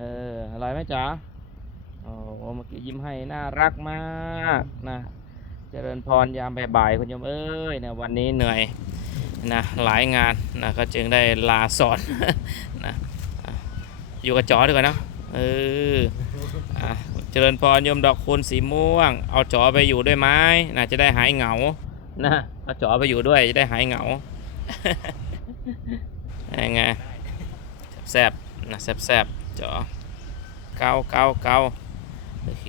เอออร่อยไหมจ๊ะโอ้โหเมื่อกี้ยิ้มให้น่ารักมากนะเจริญพรยามบ่ายๆคุณโยมเอ้ยนะวันนี้เหนื่อยนะหลายงานนะก็จึงได้ลาสอนนะอยู่กับจอดีกว่าเนะเออเจริญพรโยมดอกคูณสีม่วง เอาจอไปอยู่ด้วยไหมนะจะได้หายเหงานะเอาจอไปอยู่ด้วยจะได้หายเหงายังไงแซบ นะแซบๆจอเกาเกาเกาโอ้โห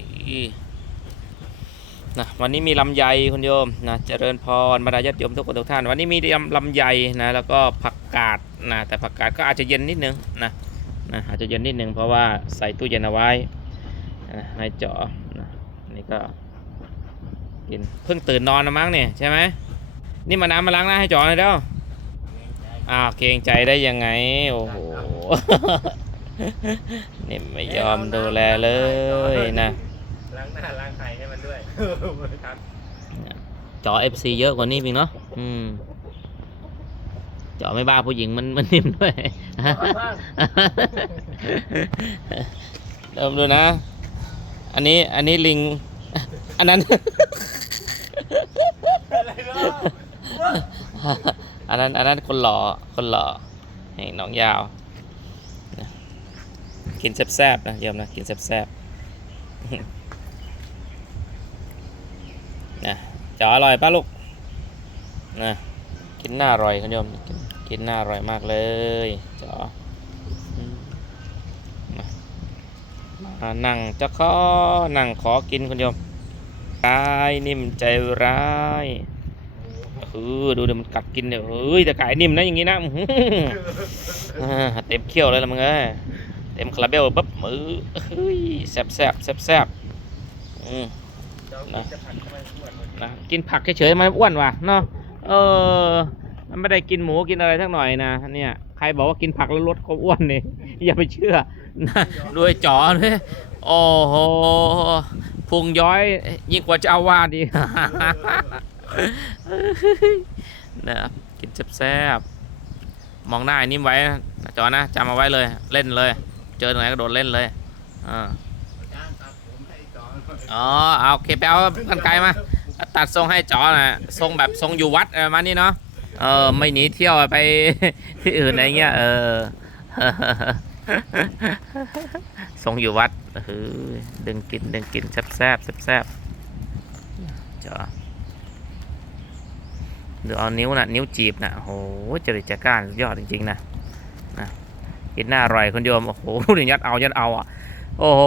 นะวันนี้มีลำไยคุณโยมนะเจริญพรบรรดาญาติโยมทุกคนทุกท่าน วันนี้มีลำลำไยนะแล้วก็ผักกาดนะแต่ผักกาดก็อาจจะเย็นนิดนึงนะนะอาจจะเย็นนิดนึงเพราะว่าใส่ตู้เย็นเอาไว้นะให้เจาะนะนี่ก็กินเพิ่งตื่นนอนนะมั้งเนี่ยใช่ไหมนี่มาน้ำมาล้างหน้าให้เจาะหน่อยเด้ออ้าวเกรงใจได้ยังไงโอ้โห นี่ไม่ยอมดูแลเลยนะล้างหน้าล้างไข่ให้มันด้วยครับจอ FC เยอะกว่านี้พิงเนาะอืมจอไม่บ้าผู้หญิงมันมันนิ่มด้วยเริ่มดูนะ อันนี้อันนี้ลิง อันนั้นอะไรเนาะอันนั้นอันนั้นคนหล่อคนหล่อนี่น้องยาวนะ กินแซ่บๆนะโยมนะกินแซ่บๆนะจออร่อยป่ะลูกนะกินหน้าอร่อยคุณโยมกินกินหน้าอร่อยมากเลยจออืมานั่งจะขอนั่งขอกินคุณโยมกายนิ่มใจร้ายเออดูเดี๋ยวมันกัดกินเนี่ยเฮ้ยแต่ไก่นิ่มนะอย่างงี้นะเต็มเขี้ยวเลยละมึงเอ้ เต็มคาราเบลปั๊บมือเฮ้ยแซ่บแซ่บแซ่บแซ่บอืมนะนะกินผักเฉยๆมันอ้วนว่ะเนาะเออมันไม่ได้กินหมูกินอะไรทั้งหน่อยนะเนี่ยใครบอกว่ากินผักแล้วลดความอ้วนนี่อย่าไปเชื่อนะด้วยจอเลยโอ้โหพุงย้อยยิ่งกว่าเจ้าอาวาดอีกนะกินแซ่บๆมองหน้าไอ้นิ่มไว้จอนะจำเอาไว้เลยเล่นเลย เจอตรงไหนก็โดดเล่นเลยอ่าอ๋อเอาโอเคไปเอากันไกลมา ตัดทรงให้จอนะทรงแบบทรงอยู่วัดอะไรประมาณนี้เนาะเออไม่หนีเที่ยวไปที่อื่นอะไรเงี้ยเออทรงอยู่วัดเฮ้ยดึงกินดึงกินแซ่บแซ่บแซ่บๆจอเดี๋ยวเอานิ้วนะนิ้วจีบนะโอ้โหจริตจักร้านสุดยอดจริงๆนะนะ กินหน้าอร่อยคุณโยมโอ้โหเดี๋ยวยัดเอายัดเอาอะโอ้โห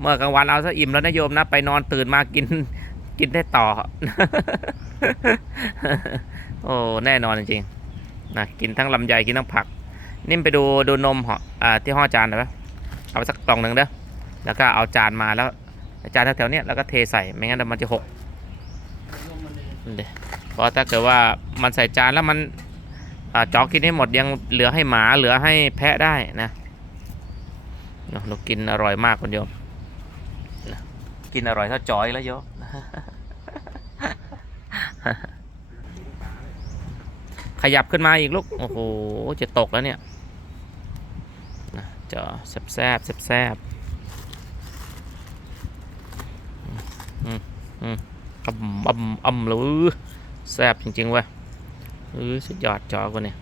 เมื่อกลางวันเอาซะอิ่มแล้วนะโยมนะไปนอนตื่นมากินกินได้ต่อ โอ้แน่นอนจริงๆนะกินทั้งลำไยกินทั้งผัก นิ่มไปดูดูนมเหออ่าที่ห่อจานหน่อยปะเอาสักกล่องหนึ่งเด้อแล้วก็เอาจานมาแล้วจานแถวๆนี้แล้วก็เทใส่ไม่งั้นมันจะหกนั่นดิเพราะถ้าเกิดว่ามันใส่จานแล้วมัน จอกกินให้หมดยังเหลือให้หมาเหลือให้แพะได้นะเรากินอร่อยมากคุณโยมกินอร่อยเท่าจอยแล้วโยมขยับขึ้นมาอีกลูก โอ้โห จะตกแล้วเนี่ยนะจอแซบแซบแซบแซบอืมอืมอ่ำอ่ำอ่ำเลยแซบจริงๆเว้ย อือสุดยอดจอกูเนี่ย